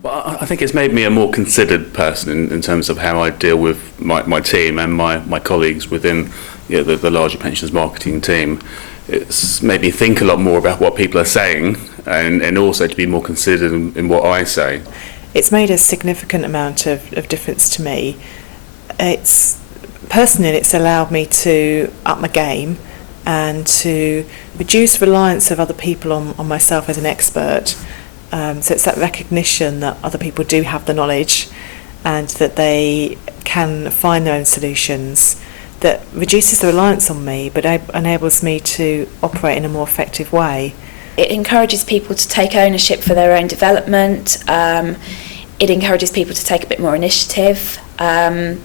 Well, I think it's made me a more considered person in terms of how I deal with my team and my colleagues within the larger pensions marketing team. It's made me think a lot more about what people are saying and also to be more considered in what I say. It's made a significant amount of difference to me. Personally, it's allowed me to up my game and to reduce reliance of other people on myself as an expert. So it's that recognition that other people do have the knowledge and that they can find their own solutions that reduces the reliance on me but enables me to operate in a more effective way. It encourages people to take ownership for their own development. It encourages people to take a bit more initiative. I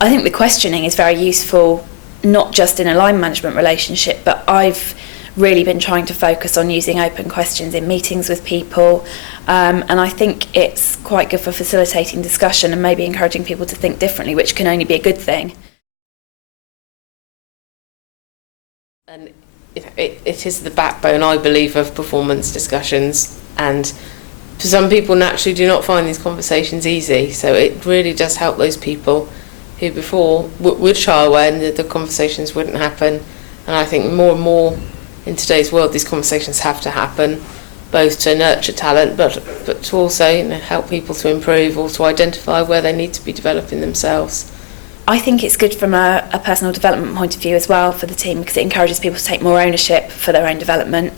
think the questioning is very useful, not just in a line management relationship, but I've really been trying to focus on using open questions in meetings with people, and I think it's quite good for facilitating discussion and maybe encouraging people to think differently, which can only be a good thing. And it is the backbone, I believe, of performance discussions, and for some people naturally do not find these conversations easy, so it really does help those people who before would shy away and the conversations wouldn't happen. And I think more and more in today's world these conversations have to happen, both to nurture talent but to also help people to improve or to identify where they need to be developing themselves. I think it's good from a personal development point of view as well for the team, because it encourages people to take more ownership for their own development.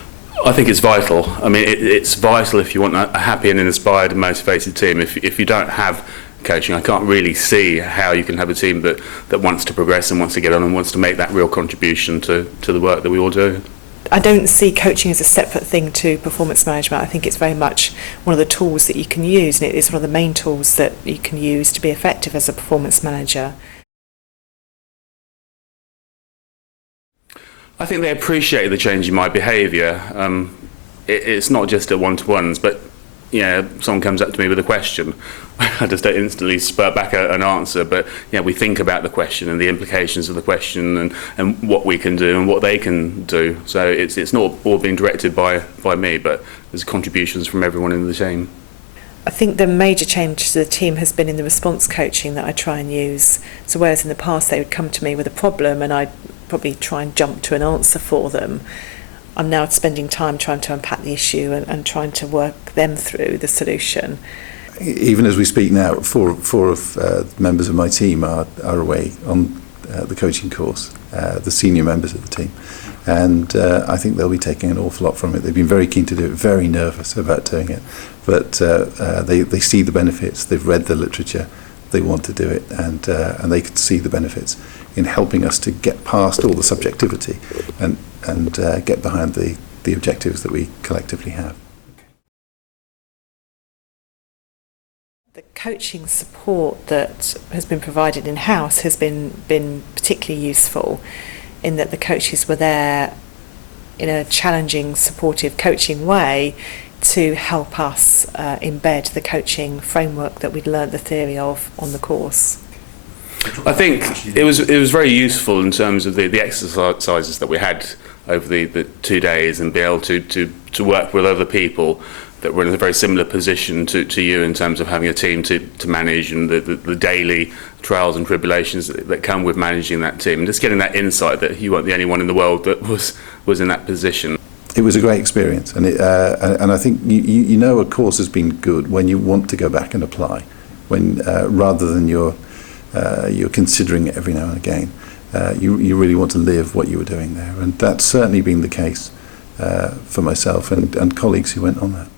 I think it's vital. I mean, it's vital if you want a happy and inspired and motivated team. If you don't have coaching, I can't really see how you can have a team that wants to progress and wants to get on and wants to make that real contribution to the work that we all do. I don't see coaching as a separate thing to performance management. I think it's very much one of the tools that you can use, and it is one of the main tools that you can use to be effective as a performance manager. I think they appreciate the change in my behaviour. It's not just at one-to-ones, but someone comes up to me with a question, I just don't instantly spurt back an answer, but we think about the question and the implications of the question and what we can do and what they can do. So it's not all being directed by me, but there's contributions from everyone in the team. I think the major change to the team has been in the response coaching that I try and use. So whereas in the past they would come to me with a problem and I'd probably try and jump to an answer for them, I'm now spending time trying to unpack the issue and trying to work them through the solution. Even as we speak now, four of members of my team are away on the coaching course, the senior members of the team. And I think they'll be taking an awful lot from it. They've been very keen to do it, very nervous about doing it. But they see the benefits, they've read the literature, they want to do it, and they can see the benefits in helping us to get past all the subjectivity and get behind the objectives that we collectively have. The coaching support that has been provided in-house has been particularly useful in that the coaches were there in a challenging, supportive coaching way to help us embed the coaching framework that we'd learnt the theory of on the course. I think it was very useful in terms of the exercises that we had over the 2 days and be able to work with other people that were in a very similar position to you in terms of having a team to manage and the daily trials and tribulations that come with managing that team, and just getting that insight that you weren't the only one in the world that was in that position. It was a great experience, and I think a course has been good when you want to go back and apply, when rather than you're considering it every now and again. You really want to live what you were doing there, and that's certainly been the case for myself and colleagues who went on that.